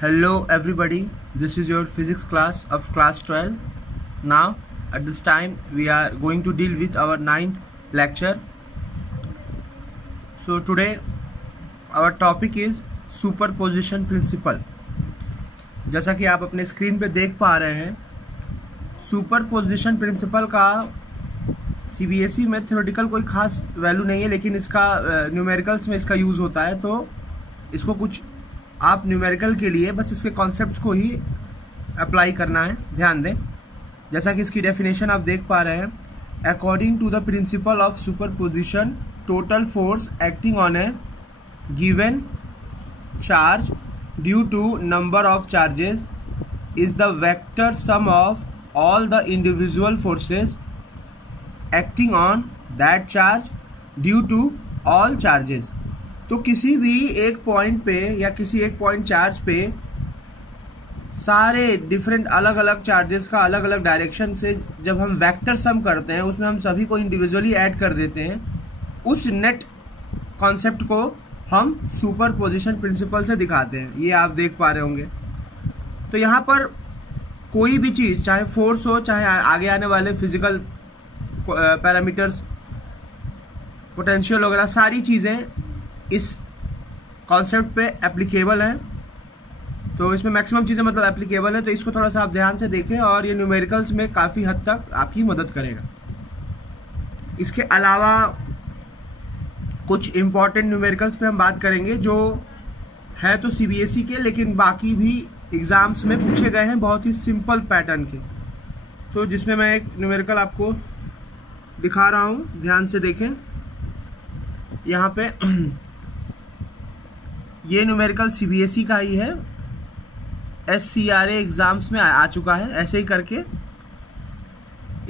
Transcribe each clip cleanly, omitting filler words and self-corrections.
Hello everybody, this is your physics class of class 12. Now at this time we are going to deal with our 9th lecture. So today our topic is superposition principle. जैसा कि आप अपने screen पे देख पा रहे हैं, superposition principle का सीबीएसई में थ्योरेटिकल कोई खास वैल्यू नहीं है, लेकिन इसका न्यूमेरिकल्स में इसका यूज़ होता है। तो इसको कुछ आप न्यूमेरिकल के लिए बस इसके कॉन्सेप्ट्स को ही अप्लाई करना है, ध्यान दें। जैसा कि इसकी डेफिनेशन आप देख पा रहे हैं, according to the principle of superposition, total force acting on a given charge due to number of charges is the vector sum of all the individual forces acting on that charge due to all charges. तो किसी भी एक point पे या किसी एक point charge पे सारे डिफरेंट अलग अलग चार्जेस का अलग अलग डायरेक्शन से जब हम वेक्टर सम करते हैं, उसमें हम सभी को इंडिविजुअली ऐड कर देते हैं, उस नेट कॉन्सेप्ट को हम सुपरपोजिशन प्रिंसिपल से दिखाते हैं। ये आप देख पा रहे होंगे। तो यहाँ पर कोई भी चीज़, चाहे फोर्स हो, चाहे आगे आने वाले फिजिकल पैरामीटर्स, पोटेंशियल वगैरह, सारी चीज़ें इस कॉन्सेप्ट पे एप्लीकेबल हैं। तो इसमें मैक्सिमम चीज़ें मतलब एप्लीकेबल है। तो इसको थोड़ा सा आप ध्यान से देखें और ये न्यूमेरिकल्स में काफ़ी हद तक आपकी मदद करेगा। इसके अलावा कुछ इम्पॉर्टेंट न्यूमेरिकल्स पे हम बात करेंगे जो है तो सीबीएसई के, लेकिन बाकी भी एग्जाम्स में पूछे गए हैं बहुत ही सिंपल पैटर्न के। तो जिसमें मैं एक न्यूमेरिकल आपको दिखा रहा हूँ, ध्यान से देखें। यहाँ पे ये न्यूमेरिकल सीबीएसई का ही है, SCRA एग्जाम्स में आ चुका है। ऐसे ही करके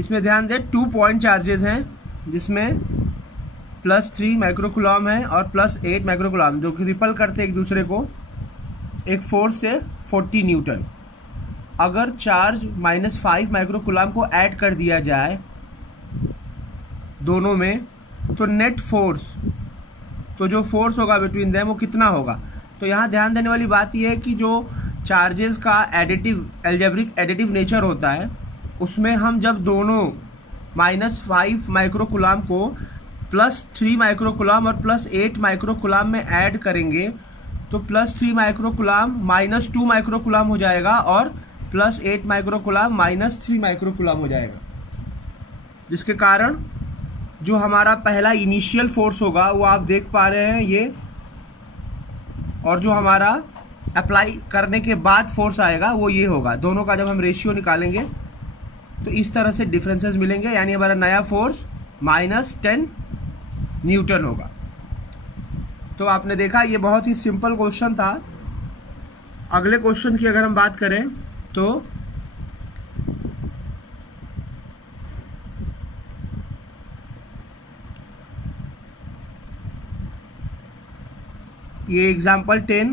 इसमें ध्यान दें, 2 पॉइंट चार्जेस हैं जिसमें +3 माइक्रोकूलम है और +8 माइक्रोकूलम, जो कि रिपल करते एक दूसरे को एक फोर्स से 40 न्यूटन। अगर चार्ज -5 माइक्रोकूलम को ऐड कर दिया जाए दोनों में, तो नेट फोर्स, तो जो फोर्स होगा बिटवीन देम वो कितना होगा। तो यहाँ ध्यान देने वाली बात यह है कि जो चार्जेस का एडिटिव, एल्जेब्रिक एडिटिव नेचर होता है, उसमें हम जब दोनों -5 माइक्रोकूलम को +3 माइक्रोकूलम और +8 माइक्रोकूलम में ऐड करेंगे, तो +3 माइक्रोकूलम -2 माइक्रोकूलम हो जाएगा और +8 माइक्रोकूलम -3 माइक्रोकूलम हो जाएगा, जिसके कारण जो हमारा पहला इनिशियल फोर्स होगा वो आप देख पा रहे हैं ये, और जो हमारा अप्लाई करने के बाद फोर्स आएगा वो ये होगा। दोनों का जब हम रेशियो निकालेंगे तो इस तरह से डिफरेंसेस मिलेंगे, यानी हमारा नया फोर्स -10 न्यूटन होगा। तो आपने देखा, ये बहुत ही सिंपल क्वेश्चन था। अगले क्वेश्चन की अगर हम बात करें तो ये एग्जाम्पल 10,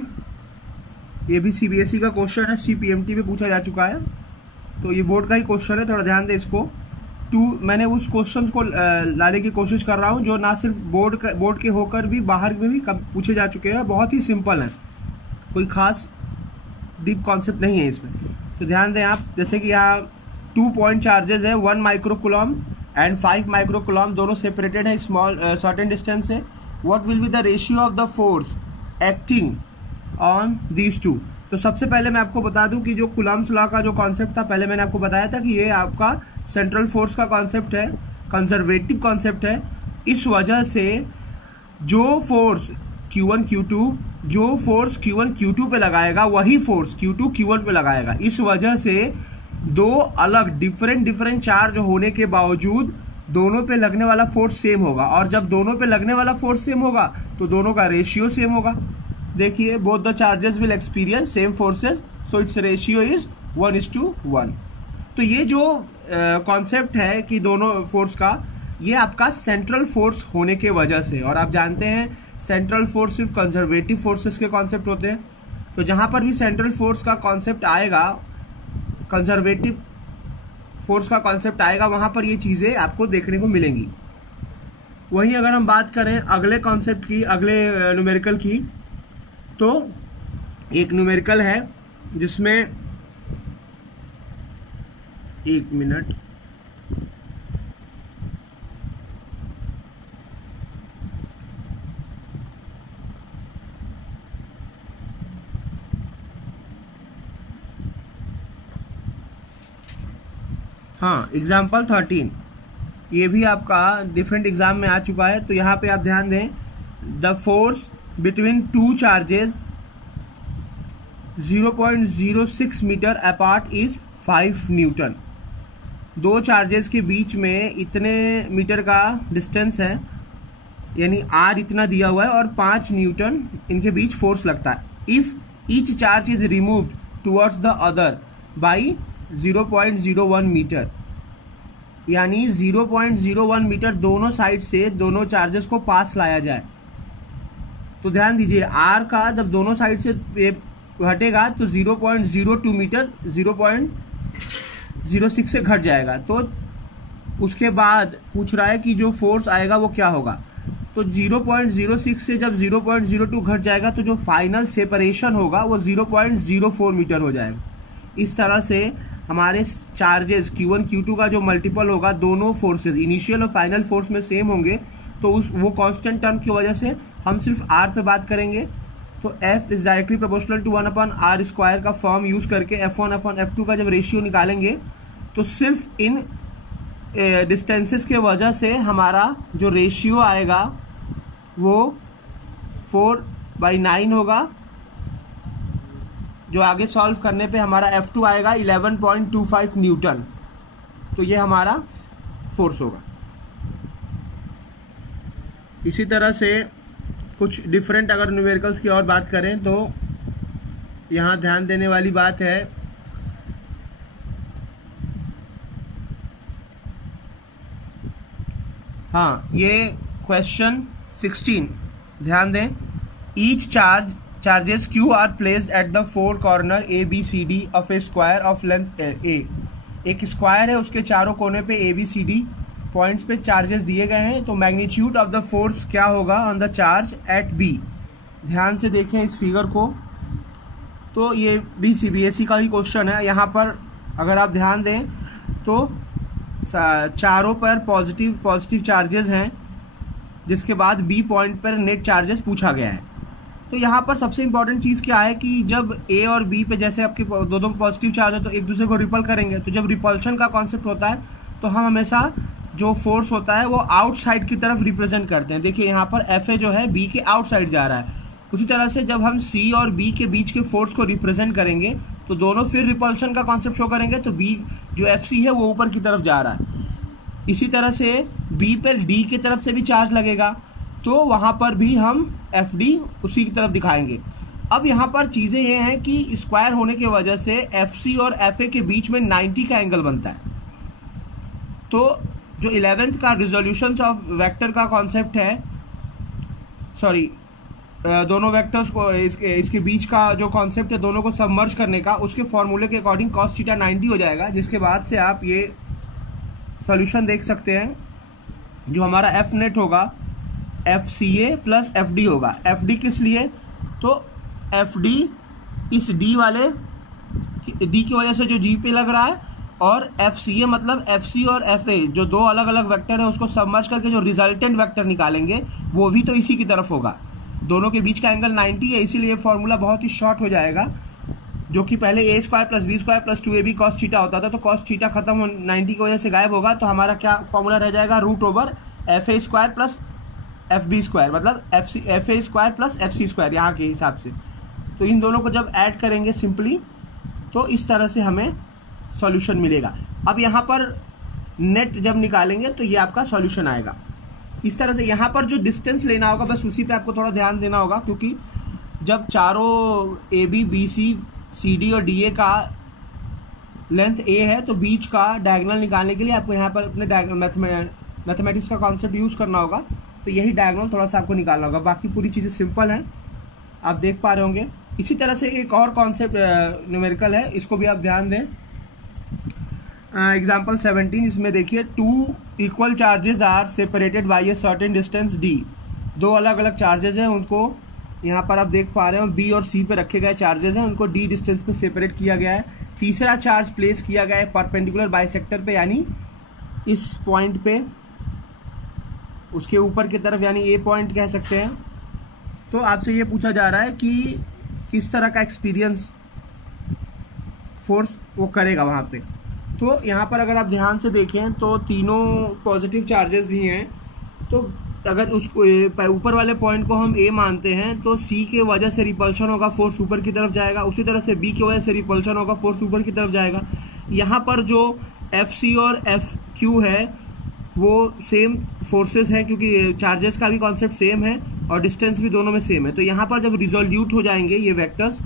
ये भी सीबीएसई का क्वेश्चन है, CPMT में पूछा जा चुका है। तो ये बोर्ड का ही क्वेश्चन है, थोड़ा ध्यान दें इसको। मैंने उस क्वेश्चन को लाने की कोशिश कर रहा हूँ जो ना सिर्फ बोर्ड के होकर भी बाहर में भी पूछे जा चुके हैं। बहुत ही सिंपल है, कोई खास डीप कॉन्सेप्ट नहीं है इसमें। तो ध्यान दें आप, जैसे कि यहाँ 2 पॉइंट चार्जेस है, 1 माइक्रोकूलम एंड 5 माइक्रोकूलम, दोनों सेपरेटेड है स्मॉल सर्टेन डिस्टेंस से। What will be the ratio of the force acting on these 2। तो सबसे पहले मैं आपको बता दूं कि जो कुलम्स लॉ का जो कॉन्सेप्ट था, पहले मैंने आपको बताया था कि ये आपका सेंट्रल फोर्स का कॉन्सेप्ट है, कंजर्वेटिव कॉन्सेप्ट है। इस वजह से जो फोर्स Q1 Q2, जो फोर्स Q1 Q2 पे लगाएगा वही फोर्स Q2 Q1 पे लगाएगा। इस वजह से दो अलग डिफरेंट चार्ज होने के बावजूद दोनों पे लगने वाला फोर्स सेम होगा, और जब दोनों पे लगने वाला फोर्स सेम होगा तो दोनों का रेशियो सेम होगा। देखिए, both the charges will experience same forces, so it's ratio is 1:1। तो ये जो कॉन्सेप्ट है कि दोनों फोर्स का, ये आपका सेंट्रल फोर्स होने के वजह से, और आप जानते हैं सेंट्रल फोर्स सिर्फ कंजर्वेटिव फोर्सेस के कॉन्सेप्ट होते हैं। तो जहां पर भी सेंट्रल फोर्स का कॉन्सेप्ट आएगा, कंजर्वेटिव फोर्स का कॉन्सेप्ट आएगा, वहां पर ये चीजें आपको देखने को मिलेंगी। वहीं अगर हम बात करें अगले कॉन्सेप्ट की, अगले न्यूमेरिकल की, तो एक न्यूमेरिकल है जिसमें 1 मिनट, हाँ एग्जाम्पल 13, ये भी आपका डिफरेंट एग्जाम में आ चुका है। तो यहाँ पे आप ध्यान दें, the force between two charges 0.06 metre apart is 5 newton. दो चार्जेस के बीच में इतने मीटर का डिस्टेंस है, यानी आर इतना दिया हुआ है और 5 न्यूटन इनके बीच फोर्स लगता है। If each charge is removed towards the other by 0.01 metre, यानी 0.01 मीटर दोनों साइड से दोनों चार्जेस को पास लाया जाए। तो ध्यान दीजिए, आर का जब दोनों साइड से हटेगा तो 0.02 मीटर 0.06 से घट जाएगा। तो उसके बाद पूछ रहा है कि जो फोर्स आएगा वो क्या होगा। तो 0.06 से जब 0.02 घट जाएगा तो जो फाइनल सेपरेशन होगा वो 0.04 मीटर हो जाएगा। इस तरह से हमारे चार्जेस Q1 Q2 का जो मल्टीपल होगा, दोनों फोर्सेस इनिशियल और फाइनल फोर्स में सेम होंगे। तो वो कांस्टेंट टर्म की वजह से हम सिर्फ R पे बात करेंगे। तो F is directly proportional to 1/r² का फॉर्म यूज करके F1/F2 का जब रेशियो निकालेंगे तो सिर्फ इन डिस्टेंसेस के वजह से हमारा जो रेशियो आएगा वो 4/9 होगा। जो आगे सॉल्व करने पे हमारा F2 आएगा 11.25 न्यूटन। तो ये हमारा फोर्स होगा। इसी तरह से कुछ डिफरेंट अगर न्यूमेरिकल्स की और बात करें तो यहाँ ध्यान देने वाली बात है, हाँ ये क्वेश्चन 16 ध्यान दें। Each charges Q are placed at the four corner A B C D of a square of length A। एक स्क्वायर है, उसके चारों कोने पे A B C D points पे चार्जेस दिए गए हैं। तो मैग्नीट्यूड ऑफ द फोर्स क्या होगा on the charge at B। ध्यान से देखें इस फिगर को। तो ये भी CBSE का ही क्वेश्चन है। यहाँ पर अगर आप ध्यान दें तो चारों पर पॉजिटिव चार्जेस हैं, जिसके बाद B पॉइंट पर नेट चार्जेस पूछा गया है। तो यहाँ पर सबसे इंपॉर्टेंट चीज़ क्या है कि जब A और B पे जैसे आपके दोनों पॉजिटिव चार्ज है तो एक दूसरे को रिपल करेंगे। तो जब रिपल्शन का कॉन्सेप्ट होता है तो हम हमेशा जो फोर्स होता है वो आउटसाइड की तरफ रिप्रेजेंट करते हैं। देखिए यहाँ पर FA जो है B के आउटसाइड जा रहा है। उसी तरह से जब हम C और B के बीच के फोर्स को रिप्रेजेंट करेंगे तो दोनों फिर रिपल्शन का कॉन्सेप्ट शो करेंगे। तो B जो FC है वो ऊपर की तरफ जा रहा है। इसी तरह से B पर D की तरफ से भी चार्ज लगेगा तो वहाँ पर भी हम FD उसी की तरफ दिखाएंगे। अब यहाँ पर चीज़ें ये हैं कि स्क्वायर होने की वजह से FC और FA के बीच में 90 का एंगल बनता है। तो जो 11th का रिजोल्यूशन ऑफ वेक्टर का कॉन्सेप्ट है, सॉरी दोनों वेक्टर्स को इसके बीच का जो कॉन्सेप्ट है दोनों को सबमर्ज करने का, उसके फॉर्मूले के अकॉर्डिंग cos थीटा 90 हो जाएगा। जिसके बाद से आप ये सॉल्यूशन देख सकते हैं। जो हमारा F नेट होगा FCA प्लस FD होगा। FD किस लिए, तो FD इस D वाले D की वजह से जो G पे लग रहा है, और FCA मतलब FC और FA जो दो अलग अलग वेक्टर है उसको सबमर्ज करके जो रिजल्टेंट वेक्टर निकालेंगे वो भी तो इसी की तरफ होगा। दोनों के बीच का एंगल 90 है, इसीलिए फॉर्मूला बहुत ही शॉर्ट हो जाएगा। जो कि पहले A² + B² + 2AB cos theta होता था, तो cos थीटा खत्म 90 की वजह से गायब होगा। तो हमारा क्या फॉर्मूला रह जाएगा, √FA² + FB² मतलब FA² + FC² यहाँ के हिसाब से। तो इन दोनों को जब ऐड करेंगे सिंपली तो इस तरह से हमें सॉल्यूशन मिलेगा। अब यहाँ पर नेट जब निकालेंगे तो ये आपका सॉल्यूशन आएगा। इस तरह से यहाँ पर जो डिस्टेंस लेना होगा बस उसी पे आपको थोड़ा ध्यान देना होगा, क्योंकि जब चारों AB BC CD और DA का लेंथ A है तो बीच का डायगोनल निकालने के लिए आपको यहाँ पर अपने मैथमेटिक्स का कॉन्सेप्ट यूज़ करना होगा। तो यही डायगोनल थोड़ा सा आपको निकालना होगा, बाकी पूरी चीज़ें सिंपल हैं, आप देख पा रहे होंगे। इसी तरह से एक और कॉन्सेप्ट न्यूमेरिकल है, इसको भी आप ध्यान दें। एग्जाम्पल 17 इसमें देखिए, 2 equal charges are separated by a certain distance D। दो अलग अलग चार्जेस हैं, उनको यहाँ पर आप देख पा रहे हो बी और सी पे रखे गए चार्जेस हैं, उनको डी डिस्टेंस पे सेपरेट किया गया है। तीसरा चार्ज प्लेस किया गया है परपेंडिकुलर बाइसेक्टर पे, यानी इस पॉइंट पे, उसके ऊपर की तरफ, यानी ए पॉइंट कह सकते हैं। तो आपसे ये पूछा जा रहा है कि किस तरह का एक्सपीरियंस फोर्स वो करेगा वहाँ पे। तो यहाँ पर अगर आप ध्यान से देखें तो तीनों पॉजिटिव चार्जेस ही हैं। तो अगर उसको ऊपर वाले पॉइंट को हम ए मानते हैं तो सी के वजह से रिपल्शन होगा, फोर्स ऊपर की तरफ जाएगा। उसी तरह से बी की वजह से रिपल्शन होगा, फोर्स ऊपर की तरफ जाएगा। यहाँ पर जो एफ सी और एफ क्यू है वो सेम फोर्सेस है, क्योंकि चार्जेस का भी कॉन्सेप्ट सेम है और डिस्टेंस भी दोनों में सेम है। तो यहाँ पर जब रिजोल्यूट हो जाएंगे ये वेक्टर्स,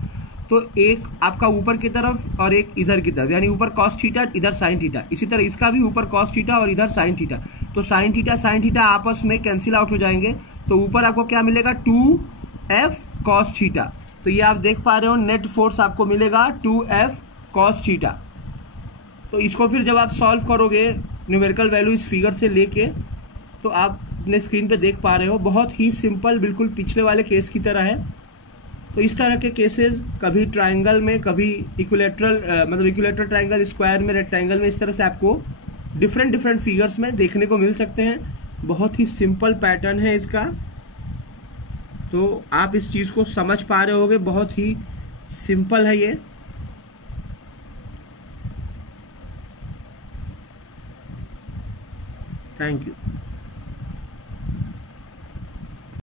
तो एक आपका ऊपर की तरफ और एक इधर की तरफ, यानी ऊपर कॉस थीटा इधर साइन थीटा। इसी तरह इसका भी ऊपर कॉस थीटा और इधर साइन थीटा। तो साइन थीटा आपस में कैंसिल आउट हो जाएंगे। तो ऊपर आपको क्या मिलेगा, 2f कॉस थीटा। तो ये आप देख पा रहे हो नेट फोर्स आपको मिलेगा 2f कॉस थीटा। तो इसको फिर जब आप सॉल्व करोगे न्यूमेरिकल वैल्यू इस फिगर से लेके, तो आप अपने स्क्रीन पे देख पा रहे हो बहुत ही सिंपल, बिल्कुल पिछले वाले केस की तरह है। तो इस तरह के केसेस कभी ट्रायंगल में, कभी इक्विलेटरल मतलब इक्विलेटरल ट्रायंगल, स्क्वायर में, रेक्टेंगल में, इस तरह से आपको डिफरेंट फिगर्स में देखने को मिल सकते हैं। बहुत ही सिंपल पैटर्न है इसका। तो आप इस चीज़ को समझ पा रहे होगे, बहुत ही सिंपल है ये। Thank you.